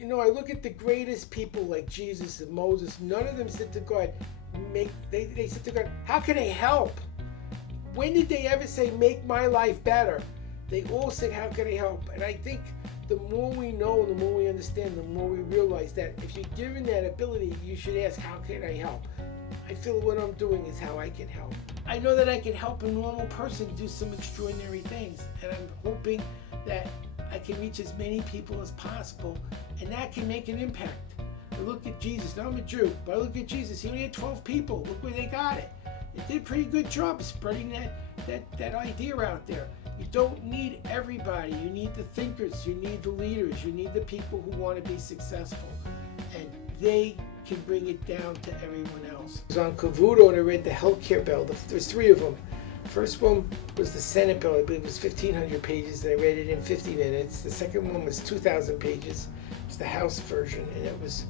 I look at the greatest people like Jesus and Moses. None of them said to God, they said to God, how can I help? When did they ever say, make my life better? They all said, how can I help? And I think the more we know, the more we understand, the more we realize that if you're given that ability, you should ask, how can I help? I feel what I'm doing is how I can help. I know that I can help a normal person do some extraordinary things, and I'm hoping that I can reach as many people as possible, and that can make an impact. I look at Jesus. Now I'm a Jew, but I look at Jesus. He only had 12 people. Look where they got it. They did a pretty good job spreading that idea out there. You don't need everybody. You need the thinkers. You need the leaders. You need the people who want to be successful, and they can bring it down to everyone else. I was on Cavuto and I read the healthcare bill. There's 3 of them. First one was the Senate bill. I believe it was 1,500 pages, and I read it in 50 minutes. The second one was 2,000 pages. It's the House version, and it was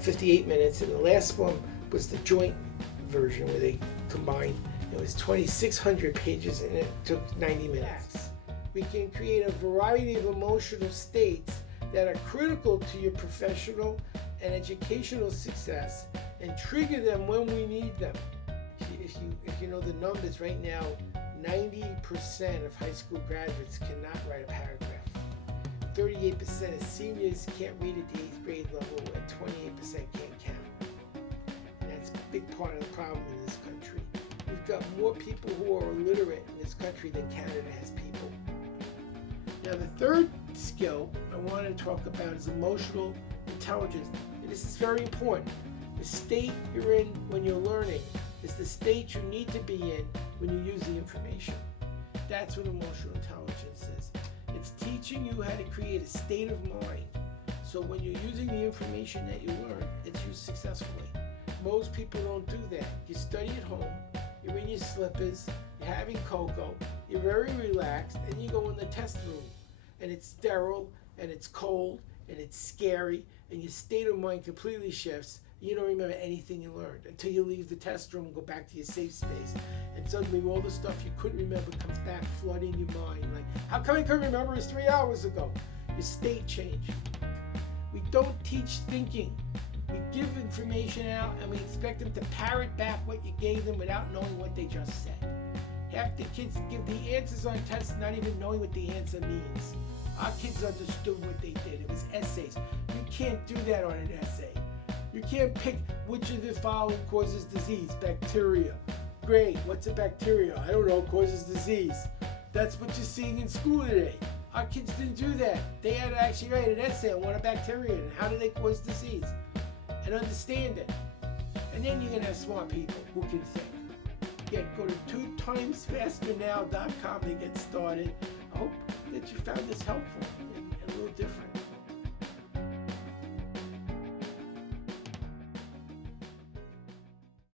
58 minutes. And the last one was the joint version where they combined. It was 2,600 pages, and it took 90 minutes. We can create a variety of emotional states that are critical to your professional and educational success and trigger them when we need them. If you know the numbers right now, 90% of high school graduates cannot write a paragraph. 38% of seniors can't read at the 8th grade level, and 28% can't count. And that's a big part of the problem in this country. We've got more people who are illiterate in this country than Canada has people. Now the third skill I want to talk about is emotional intelligence. And this is very important. The state you're in when you're learning is the state you need to be in when you use the information. That's what emotional intelligence is. It's teaching you how to create a state of mind so when you're using the information that you learn, it's used successfully. Most people don't do that. You study at home, you're in your slippers, you're having cocoa, you're very relaxed, and you go in the test room. And it's sterile, and it's cold, and it's scary, and your state of mind completely shifts. You don't remember anything you learned until you leave the test room and go back to your safe space. And suddenly all the stuff you couldn't remember comes back flooding your mind. Like, how come I couldn't remember this 3 hours ago? Your state changed. We don't teach thinking. We give information out and we expect them to parrot back what you gave them without knowing what they just said. Half the kids give the answers on tests not even knowing what the answer means. Our kids understood what they did. It was essays. You can't do that on an essay. You can't pick which of the following causes disease. Bacteria. Great. What's a bacteria? I don't know. Causes disease. That's what you're seeing in school today. Our kids didn't do that. They had to actually write an essay on what a bacteria and how do they cause disease and understand it. And then you're going to have smart people who can think. Again, go to 2timesfasternow.com to get started. I hope that you found this helpful and a little different.